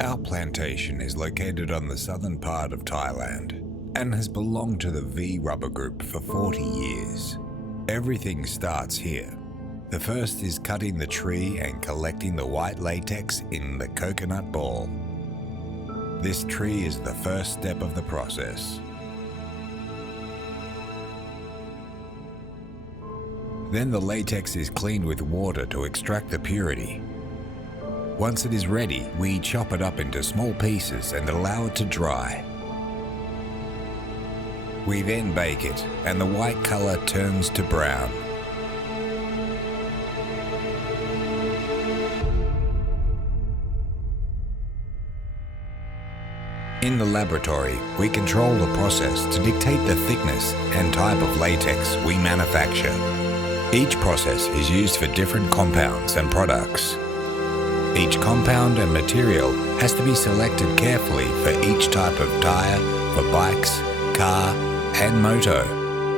Our plantation is located on the southern part of Thailand and has belonged to the Veetireco group for 40 years. Everything starts here. The first is cutting the tree and collecting the white latex in the coconut ball. This tree is the first step of the process. Then the latex is cleaned with water to extract the purity. Once it is ready, we chop it up into small pieces and allow it to dry. We then bake it, and the white color turns to brown. In the laboratory, we control the process to dictate the thickness and type of latex we manufacture. Each process is used for different compounds and products. Each compound and material has to be selected carefully for each type of tire for bikes, car, and moto.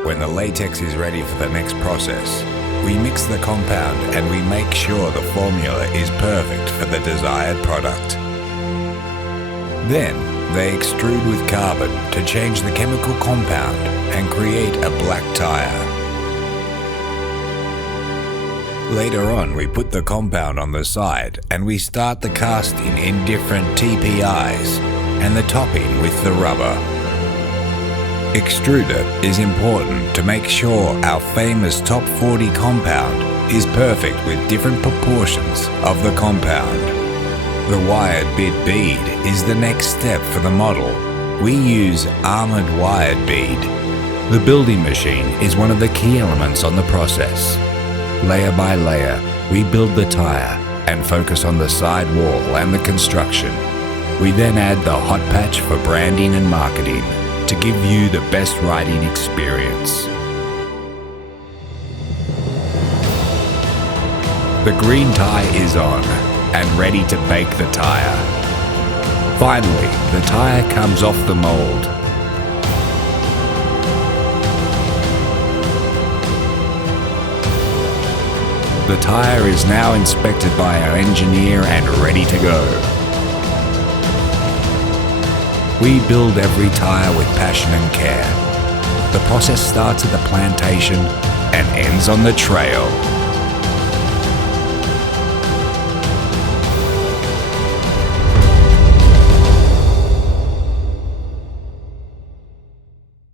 When the latex is ready for the next process, we mix the compound and we make sure the formula is perfect for the desired product. Then, they extrude with carbon to change the chemical compound and create a black tire. Later on, we put the compound on the side and we start the casting in different TPIs and the topping with the rubber. Extruder is important to make sure our famous top 40 compound is perfect with different proportions of the compound. The wired bit bead is the next step for the model. We use armored wired bead. The building machine is one of the key elements on the process. Layer by layer, we build the tire and focus on the side wall and the construction. We then add the hot patch for branding and marketing to give you the best riding experience. The green tie is on and ready to bake the tire. Finally, the tire comes off the mold. The tire is now inspected by our engineer and ready to go. We build every tire with passion and care. The process starts at the plantation and ends on the trail.